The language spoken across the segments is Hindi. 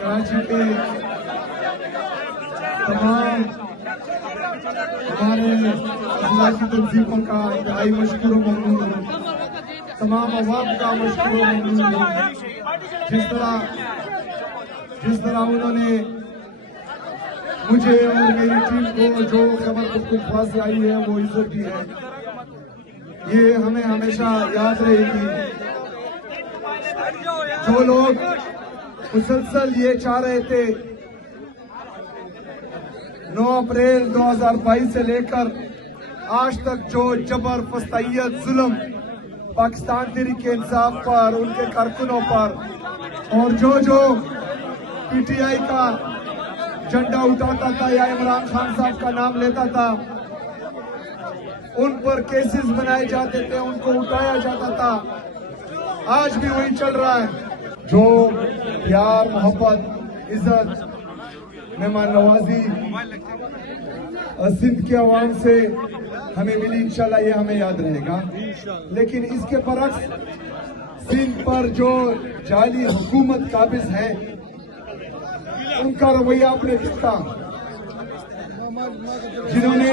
कराची के तमाम हमारे जिला की तंजीमों का इंतहाई मशकूर ममनून हूँ, तमाम अवाम का मशकूर ममनून हूँ। जिस तरह उन्होंने मुझे और मेरी टीम को जो खबर पख्तूनख्वा से आई है वो इज्जत दी है, ये हमें हमेशा याद रहेगी। जो लोग मुसलसल ये चाह रहे थे 9 अप्रैल 2022 से लेकर आज तक जो जबर, फस्तैयत, जुल्म पाकिस्तान तहरीक इंसाफ पर, उनके कारकुनों पर, और जो पीटीआई का झंडा उठाता था या इमरान खान साहब का नाम लेता था, उन पर केसेस बनाए जाते थे, उनको उठाया जाता था। आज भी वही चल रहा है। जो प्यार, मोहब्बत, इज्जत, मेहमान नवाजी सिंध के अवाम से हमें मिली, इंशाल्लाह ये हमें याद रहेगा। लेकिन इसके बरक्स सिंध पर जो जाली हुकूमत काबिज है, उनका रवैया आपने देखा। जिन्होंने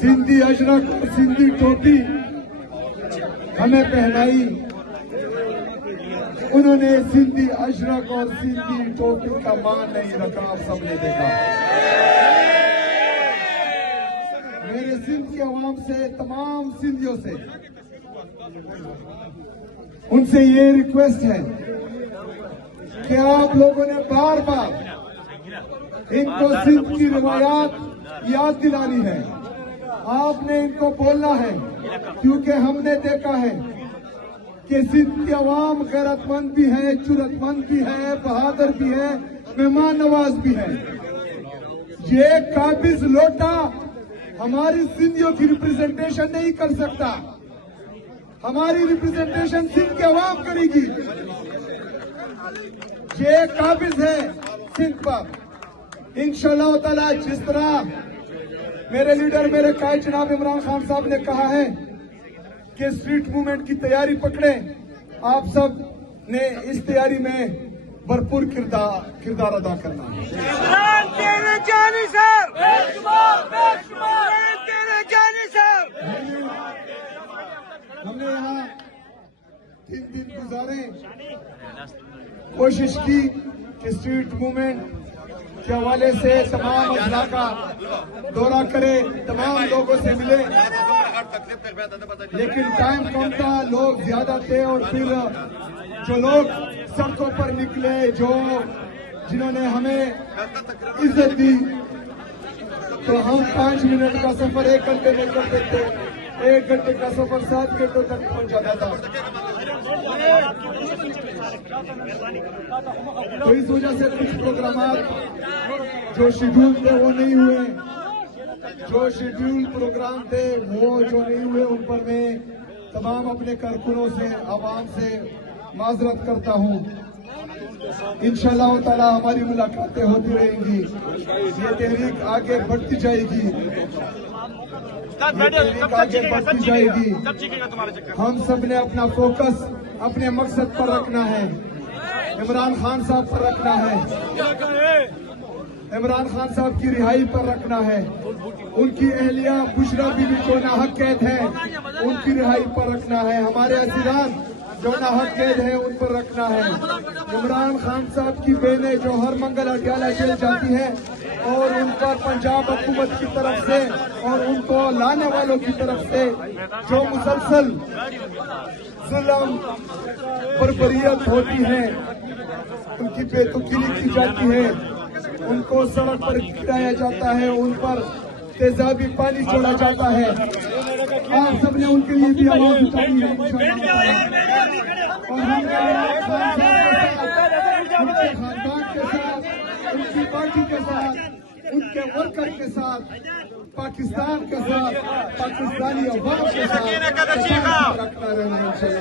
सिंधी अजरक और सिंधी टोपी हमें पहनाई, उन्होंने सिंधी अजरक और सिंधी टोपी का मान नहीं रखा। आप सबने देखा। मेरे सिंध के अवाम से, तमाम सिंधियों से, उनसे ये रिक्वेस्ट है कि आप लोगों ने बार बार इनको सिंध की रिवायात याद दिलानी है। आपने इनको बोलना है, क्योंकि हमने देखा है कि सिंध की अवाम गैरतमंद भी है, जुर्रतमंद भी है, बहादुर भी है, मेहमान नवाज भी है। ये काबिज लोटा हमारी सिंधियों की रिप्रेजेंटेशन नहीं कर सकता। हमारी रिप्रेजेंटेशन सिंध के अवाम करेगी। ये काबिज है सिंध पर। इंशाअल्लाह ताला जिस तरह मेरे लीडर, मेरे कायद जनाब इमरान खान साहब ने कहा है कि स्ट्रीट मूवमेंट की तैयारी पकड़े, आप सब ने इस तैयारी में भरपूर किरदार अदा करना है। हमने यहाँ 3 दिन गुजारे, कोशिश की कि स्ट्रीट मूवमेंट के हवाले से तमाम अजला का दौरा करे, तमाम लोगों से मिले, लेकिन टाइम कम था, लोग ज्यादा थे। और फिर जो लोग सड़कों पर निकले, जिन्होंने हमें इज्जत दी, तो हम 5 मिनट का सफर 1 घंटे में कर देते, 1 घंटे का सफर 7 घंटों तक पहुंच जाता था। तो इस वजह से कुछ प्रोग्राम जो शेड्यूल थे वो नहीं हुए, जो शेड्यूल प्रोग्राम थे वो जो नहीं हुए, उन पर मैं तमाम अपने कारकुनों से, आवाम से माजरत करता हूँ। इंशाअल्लाह ताला हमारी मुलाकातें होती रहेंगी, ये तहरीक आगे बढ़ती जाएगी, आगे बढ़ती जाएगी। हम सब ने अपना फोकस अपने मकसद पर रखना है, इमरान खान साहब पर रखना है, इमरान खान साहब की रिहाई पर रखना है, उनकी अहलिया बुशरा बीबी जो नाहक कैद है उनकी रिहाई पर रखना है, हमारे अजीरान जो नाहक कैद है उन पर रखना है। इमरान खान साहब की बहनें जो हर मंगल अटियाला चली जाती है और उन पर पंजाब हुकूमत की तरफ से और उनको लाने वालों की तरफ से जो मुसलसल जुल्म बर्बरियत होती है, उनकी बेतुकीली की जाती है, उनको सड़क पर गिराया जाता है, उन पर तेजाबी पानी छोड़ा जाता है। आप सबने उनके लिए भी आवाज उठाई है और हमने उनके खानदान के साथ, उनकी पार्टी के साथ, उनके वर्कर के साथ, पाकिस्तान के साथ, पाकिस्तानी अवाम के साथ रखना रहना है।